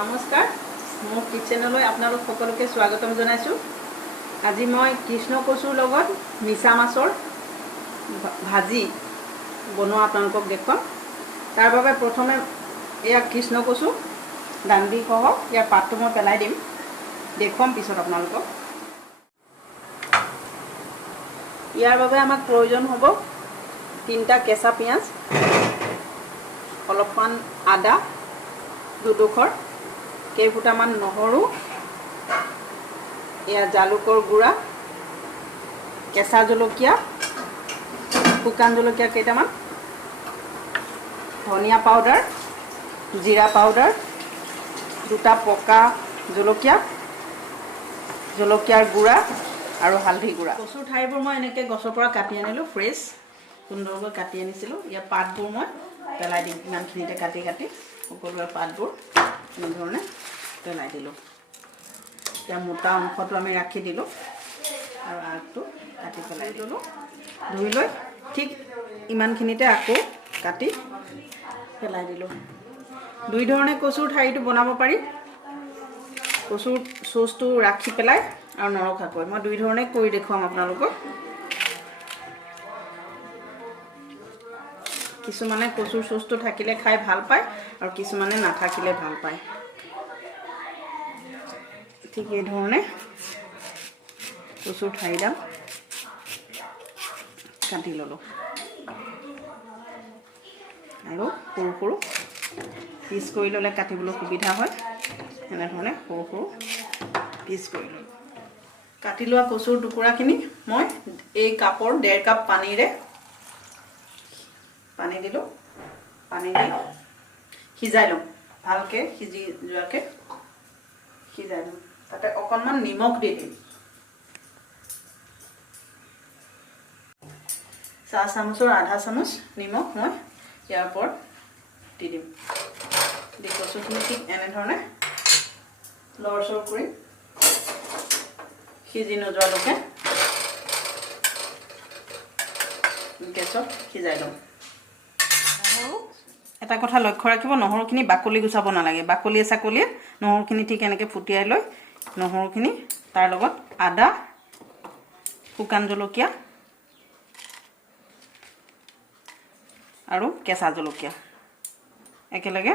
নমস্কাৰ মোৰ কিচেনলৈ আপোনালোক সকলোকে স্বাগতম জনাইছোঁ। আজি মই কৃষ্ণ কচুৰ লগত মিছা মাছৰ ভাজি বনোৱা আপোনালোকক দেখুৱাম। তাৰ বাবে প্ৰথমে এয়া কৃষ্ণ কচু ডাণ্ডি সহ ইয়াৰ পাতটো মই পেলাই দিম, দেখুৱাম পিছত আপোনালোকক। ইয়াৰ বাবে আমাক প্ৰয়োজন হ'ব 3টা কেঁচা পিঁয়াজ, অলপমান আদা দুডোখৰ, কেইফুটামান নহৰু, এয়া জালুকৰ গুড়া, কেঁচা জলকীয়া, শুকান জলকীয়া কেইটামান, ধনিয়া পাউডাৰ, জিৰা পাউডাৰ, 2টা পকা জলকীয়া, জলকীয়াৰ গুড়া আৰু হালধি গুড়া। কচুৰ ঠাৰিবোৰ মই এনেকৈ গছৰ পৰা কাটি আনিলোঁ, ফ্ৰেছ সুন্দৰকৈ কাটি আনিছিলোঁ। ইয়াৰ পাতবোৰ মই পেলাই দিম, ইমানখিনিতে কাটি কাটি সকলোৰে পাতবোৰ এনেধৰণে পেলাই দিলোঁ। এতিয়া মোটা অংশটো আমি ৰাখি দিলোঁ আৰু আগটো কাটি পেলাই দিলোঁ। ধুই লৈ ঠিক ইমানখিনিতে আকৌ কাটি পেলাই দিলোঁ। 2 ধৰণে কচুৰ ঠাৰিটো বনাব পাৰি, কচুৰ চচটো ৰাখি পেলাই আৰু নৰখাকৈ। মই 2 ধৰণে কৰি দেখুৱাম আপোনালোকক। কিছুমানে কচুৰ চচটো থাকিলে খাই ভাল পায় আৰু কিছুমানে নাথাকিলে ভাল পায়। ঠিক এই ধৰণে কচুৰ ঠাৰিডাল কাটি ল'লোঁ আৰু সৰু সৰু পিচ কৰি ল'লে কাটিবলৈ সুবিধা হয়। এনেধৰণে সৰু সৰু পিচ কৰি ল'লোঁ। কাটি লোৱা কচুৰ টুকুৰাখিনি মই এই কাপৰ 1.5 কাপ পানীৰে পানী দিলোঁ, পানী দি সিজাই ল'ম, ভালকৈ সিজি যোৱাকৈ সিজাই ল'ম। তাতে অকণমান নিমখ দি দিম, 1/4 চামুচৰ আধা চামুচ নিমখ মই ইয়াৰ ওপৰত দি দিম। দি কচুখিনি ঠিক এনেধৰণে লৰচৰ কৰি সিজি নোযোৱালৈকে গেছত সিজাই ল'ম। এটা কথা লক্ষ্য ৰাখিব, নহৰুখিনি বাকলি গুচাব নালাগে। বাকলিয়ে চাকলিয়ে নহৰুখিনি ঠিক এনেকৈ ফুটিয়াই লৈ নহৰুখিনি তাৰ লগত আদা, শুকান জলকীয়া আৰু কেঁচা জলকীয়া একেলগে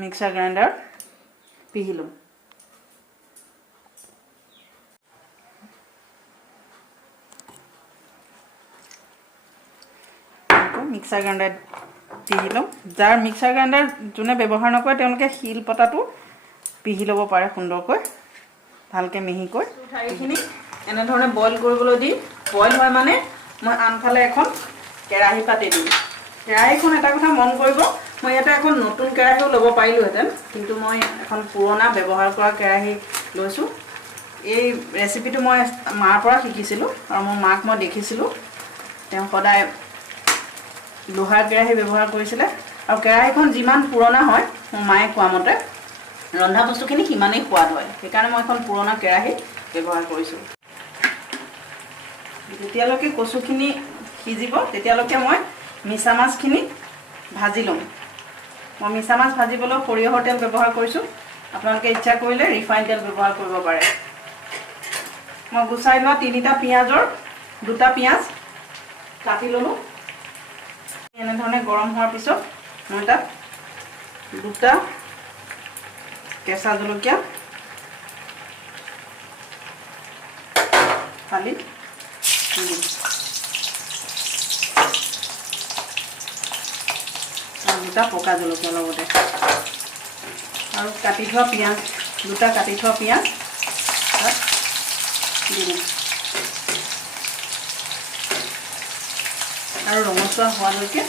মিক্সাৰ গ্ৰাইণ্ডাৰ পিহি ল'ম। মিক্সাৰ গ্ৰাইণ্ডাৰ পিহি ল'ম। যাৰ মিক্সাৰ গ্ৰাইণ্ডাৰ যোনে ব্যৱহাৰ নকৰে তেওঁলোকে শিল পতাটো পিহি ল'ব পাৰে সুন্দৰকৈ, ভালকৈ মিহিকৈ। ঠাৰিখিনি এনেধৰণে বইল কৰিবলৈ দি, বইল হয় মানে মই আনফালে এখন কেৰাহী পাতি দিম। কেৰাহীখন এটা কথা মন কৰিব, মই ইয়াতে এখন নতুন কেৰাহীও ল'ব পাৰিলোঁহেঁতেন, কিন্তু মই এখন পুৰণা ব্যৱহাৰ কৰা কেৰাহী লৈছোঁ। এই ৰেচিপিটো মই মাৰ পৰা শিকিছিলোঁ আৰু মোৰ মাক মই দেখিছিলোঁ, তেওঁ সদায় লোহাৰ কেৰাহী ব্যৱহাৰ কৰিছিলে। আৰু কেৰাহীখন যিমান পুৰণা হয়, মোৰ মায়ে কোৱা মতে ৰন্ধা বস্তুখিনি সিমানেই সোৱাদ হয়। সেইকাৰণে মই এখন পুৰণা কেৰাহী ব্যৱহাৰ কৰিছোঁ। যেতিয়ালৈকে কচুখিনি সিজিব তেতিয়ালৈকে মই মিছা মাছখিনি ভাজি ল'ম। মই মিছা মাছ ভাজিবলৈ সৰিয়হৰ তেল ব্যৱহাৰ কৰিছোঁ, আপোনালোকে ইচ্ছা কৰিলে ৰিফাইন তেল ব্যৱহাৰ কৰিব পাৰে। মই গুচাই লোৱা 3টা পিঁয়াজৰ 2টা পিঁয়াজ কাটি ল'লোঁ। এনেধৰণে গৰম হোৱাৰ পিছত মই তাত 2টা কেঁচা জলকীয়া ফালি দিম আৰু 2টা পকা জলকীয়া লগতে, আৰু কাটি থোৱা পিঁয়াজ 2টা কাটি থোৱা পিঁয়াজ তাত দি দিম আৰু ৰঙচুৱা হোৱালৈকে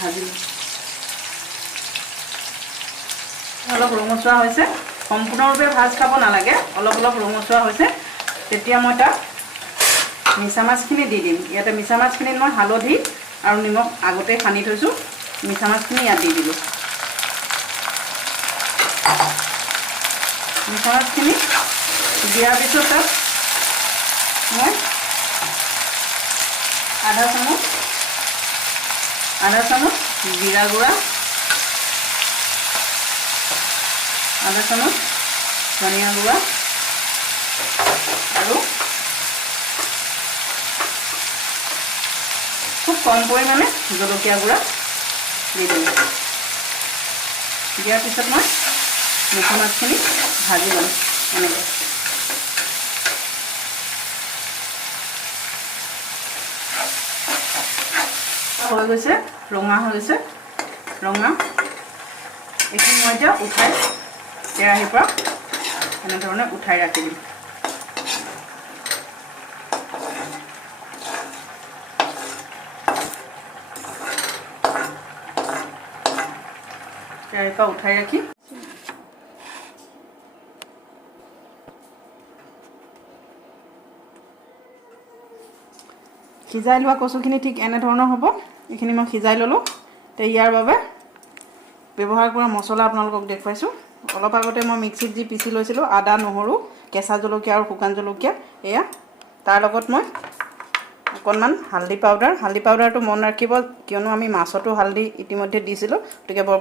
ভাজি দিম। অলপ ৰঙচুৱা হৈছে, সম্পূৰ্ণৰূপে ভাজ খাব নালাগে, অলপ অলপ ৰঙচুৱা হৈছে, তেতিয়া মই তাত মিছা মাছখিনি দি দিম। ইয়াতে মিছা মাছখিনিত মই হালধি আৰু নিমখ আগতে সানি থৈছোঁ, মিছা মাছখিনি ইয়াত দি দিলোঁ। মিছা মাছখিনি দিয়াৰ পিছত তাত মই আধা চামুচ জিৰা গুড়া, আধা চামুচ ধনিয়া গুড়া আৰু খুব কম পৰিমাণে জলকীয়া গুড়া দি দিলোঁ। দিয়াৰ পিছত মই মিঠা মাছখিনি ভাজি ল'ম এনেকৈ। হৈ গৈছে, ৰঙা হৈ গৈছে, ৰঙা। এইখিনি মই এতিয়া উঠাই কেৰাহীৰ পৰা এনেধৰণে উঠাই ৰাখি দিম। কেৰাহীৰ পৰা উঠাই ৰাখি সিজাই লোৱা কচুখিনি ঠিক এনেধৰণৰ হ'ব। এইখিনি মই সিজাই ল'লোঁ। তে ইয়াৰ বাবে ব্যৱহাৰ কৰা মছলা আপোনালোকক দেখুৱাইছোঁ। অলপ আগতে মই মিক্সিত যি পিচি লৈছিলোঁ আদা, নহৰু, কেঁচা জলকীয়া আৰু শুকান জলকীয়া, এয়া। তাৰ লগত মই অকণমান হালধি পাউডাৰ। হালধি পাউডাৰটো মন ৰাখিব, কিয়নো আমি মাছতো হালধি ইতিমধ্যে দিছিলোঁ, গতিকে বৰ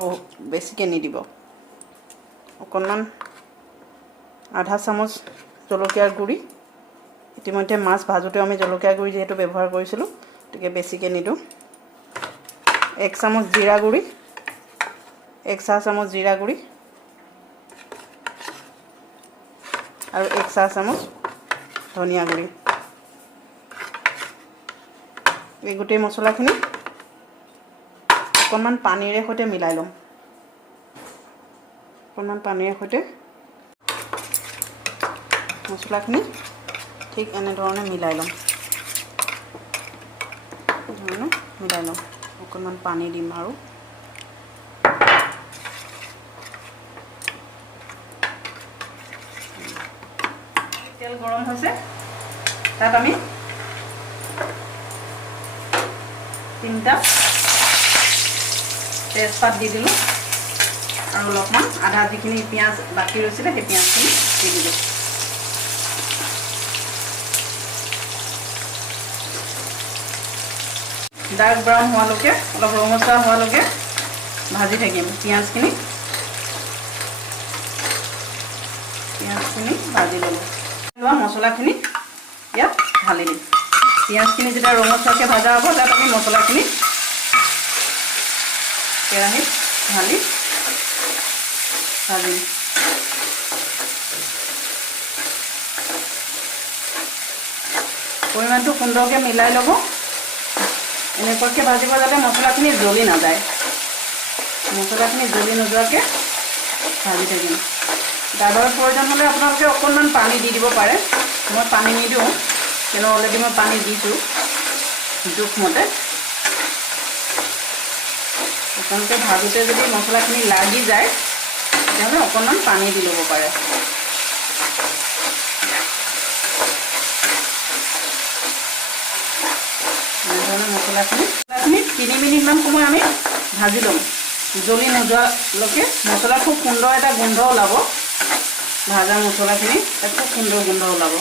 বেছিকৈ নিদিব। অকণমান আধা চামুচ জলকীয়াৰ গুড়ি। ইতিমধ্যে মাছ ভাজোঁতেও আমি জলকীয়া গুড়ি যিহেতু ব্যৱহাৰ কৰিছিলোঁ, গতিকে বেছিকৈ নিদিওঁ। 1 চামুচ জিৰা গুড়ি, 1 চাহ চামুচ জিৰা গুড়ি আৰু 1 চাহ চামুচ ধনিয়া গুড়ি। এই গোটেই মছলাখিনি অকণমান পানীৰে সৈতে মিলাই ল'ম। অকণমান পানীৰে সৈতে মছলাখিনি ঠিক এনেধৰণে মিলাই ল'ম। অকণমান পানী দিম আৰু তেল গৰম হৈছে, তাত আমি 3টা তেজপাত দি দিলোঁ আৰু অলপমান আধা যিখিনি পিঁয়াজ বাকী ৰৈছিলে সেই পিঁয়াজখিনি দি দিলোঁ। ডাৰ্ক ব্ৰাউন হোৱালৈকে, অলপ ৰঙচুৱা হোৱালৈকে ভাজি থাকিম পিঁয়াজখিনি। ভাজি ল'লোঁ। লোৱা মছলাখিনি ইয়াত ঢালি দিম। পিঁয়াজখিনি যেতিয়া ৰঙচুৱাকৈ ভজা হ'ব, তাত আমি মছলাখিনি কেৰাহীত ঢালি ভাজিম। পৰিমাণটো সুন্দৰকৈ মিলাই ল'ব। এনেকুৱাকৈ ভাজিব যাতে মছলাখিনি জ্বলি নাযায়। মছলাখিনি জ্বলি নোযোৱাকৈ ভাজি থাকিম। দাইলৰ প্ৰয়োজন হ'লে আপোনালোকে অকণমান পানী দি দিব পাৰে। মই পানী নিদিওঁ, কিন্তু অলৰেডি মই পানী দিছোঁ জোখমতে। আপোনালোকে ভাজোঁতে যদি মছলাখিনি লাগি যায়, তেতিয়াহ'লে অকণমান পানী দি ল'ব পাৰে। এনেধৰণে মছলাখিনি 3 মিনিটমান সময় আমি ভাজি ল'ম, জ্বলি নোযোৱালৈকে। মছলা খুব সুন্দৰ এটা গোন্ধ ওলাব। ভাজা মছলাখিনি খুব সুন্দৰ গোন্ধ ওলাব।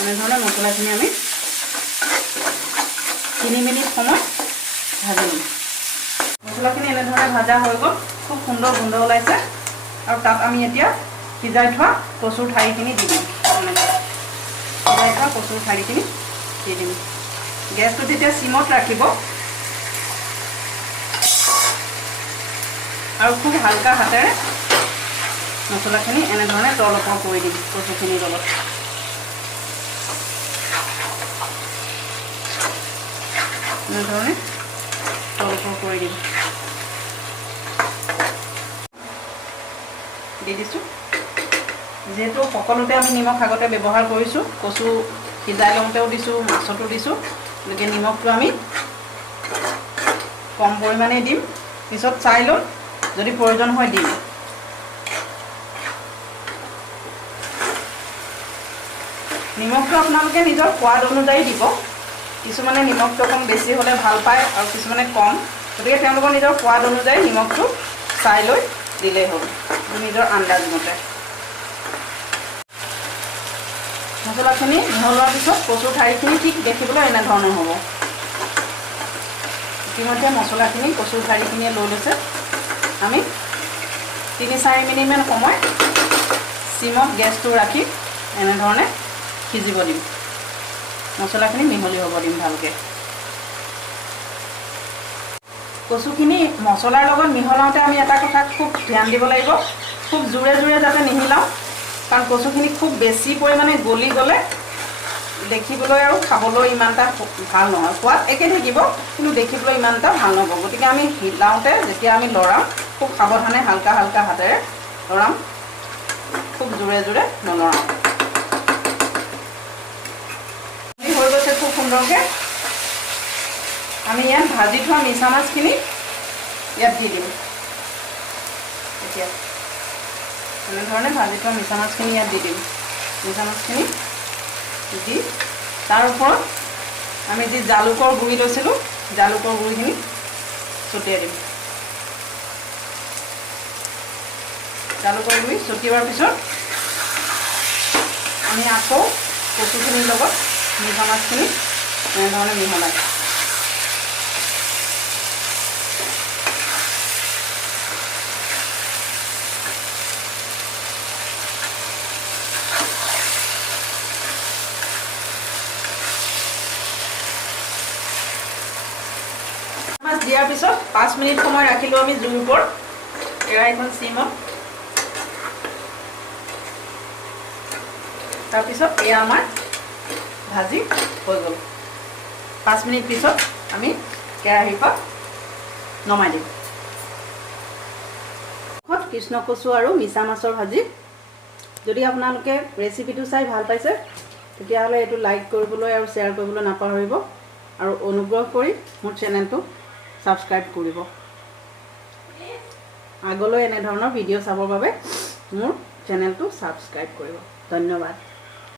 এনেধৰণে মছলাখিনি আমি 3 মিনিট সময় ভাজি ল'ম। মছলাখিনি এনেধৰণে ভাজা হৈ গ'ল, খুব সুন্দৰ গোন্ধ ওলাইছে। আৰু তাত আমি এতিয়া সিজাই থোৱা কচুৰ ঠাৰিখিনি দি দিম। সিজাই থোৱা কচুৰ ঠাৰিখিনি দি দিম। গেছটো তেতিয়া চিমত ৰাখিব আৰু খুব হালকা হাতেৰে মছলাখিনি এনেধৰণে তল ওপৰ কৰি দিম কচুখিনিৰ লগত। এনেধৰণে তল ওপৰ কৰি দিম। দি দিছোঁ। যিহেতু সকলোতে আমি নিমখ আগতে ব্যৱহাৰ কৰিছোঁ, কচু সিজাই লওঁতেও দিছোঁ, মাছতো দিছোঁ, গতিকে নিমখটো আমি কম পৰিমাণে দিম। পিছত চাই ল'ম, যদি প্ৰয়োজন হয় দিম। নিমখটো আপোনালোকে নিজৰ সোৱাদ অনুযায়ী দিব। কিছুমানে নিমখটো অকণ বেছি হ'লে ভাল পায় আৰু কিছুমানে কম, গতিকে তেওঁলোকৰ নিজৰ সোৱাদ অনুযায়ী নিমখটো চাই লৈ দিলেই হ'ল, নিজৰ আন্দাজ মতে। মছলাখিনি মিহলোৱাৰ পিছত কচুৰ ঠাৰিখিনি ঠিক দেখিবলৈ এনেধৰণৰ হ'ব। ইতিমধ্যে মছলাখিনি কচুৰ ঠাৰিখিনিয়ে লৈ লৈছে। আমি 3-4 মিনিটমান সময় সিমত গেছটো ৰাখি এনেধৰণে সিজিব দিম মছলাখিনি মিহলি হ'ব দিম ভালকৈ কচুখিনি মছলাৰ লগত মিহলাওঁতে আমি এটা কথা খুব ধ্যান দিব লাগিব খুব জোৰে জোৰে যাতে নিহিলাওঁ কাৰণ কচুখিনি খুব বেছি পৰিমাণে গলি গ'লে দেখিবলৈ আৰু খাবলৈ ইমানটা ভাল নহয় সোৱাদ একে থাকিব কিন্তু দেখিবলৈ ইমানটা ভাল নহ'ব গতিকে আমি হিলাওঁতে যেতিয়া আমি লৰাম খুব সাৱধানে হালকা হালকা হাতেৰে লৰাম খুব জোৰে জোৰে নলৰাম হৈ গৈছে খুব সুন্দৰকৈ আমি ইয়াত ভাজি থোৱা মিছা মাছখিনি ইয়াত দি দিম এতিয়া এনেধৰণে ভাজি থোৱা মিছা মাছখিনি ইয়াত দি দিম মিছা মাছখিনি দি তাৰ ওপৰত আমি যি জালুকৰ গুড়ি লৈছিলোঁ জালুকৰ গুড়িখিনি ছটিয়াই দিম জালুকৰ গুড়ি ছটিওৱাৰ পিছত আমি আকৌ কচুখিনিৰ লগত মিঠা মাছখিনি এনেধৰণে মিহলাই মাছ দিয়াৰ পিছত 5 মিনিট সময় ৰাখিলোঁ আমি জুইৰ ওপৰত কেৰাহীখন সিমত তাৰপিছত এয়া আমাৰ ভাজি হৈ গ'ল 5 মিনিট পিছত আমি কেৰাহীৰ পৰা নমাই দিম কৃষ্ণ কচু আৰু মিছা মাছৰ ভাজি যদি আপোনালোকে ৰেচিপিটো চাই ভাল পাইছে তেতিয়াহ'লে এইটো লাইক কৰিবলৈ আৰু শ্বেয়াৰ কৰিবলৈ নাপাহৰিব আৰু অনুগ্ৰহ কৰি মোৰ চেনেলটো সাবস্ক্ৰাইব কৰিব আগলৈ এনে ধৰণৰ ভিডিঅ' চাবৰ বাবে মোৰ চেনেলটো সাবস্ক্ৰাইব কৰিব ধন্যবাদ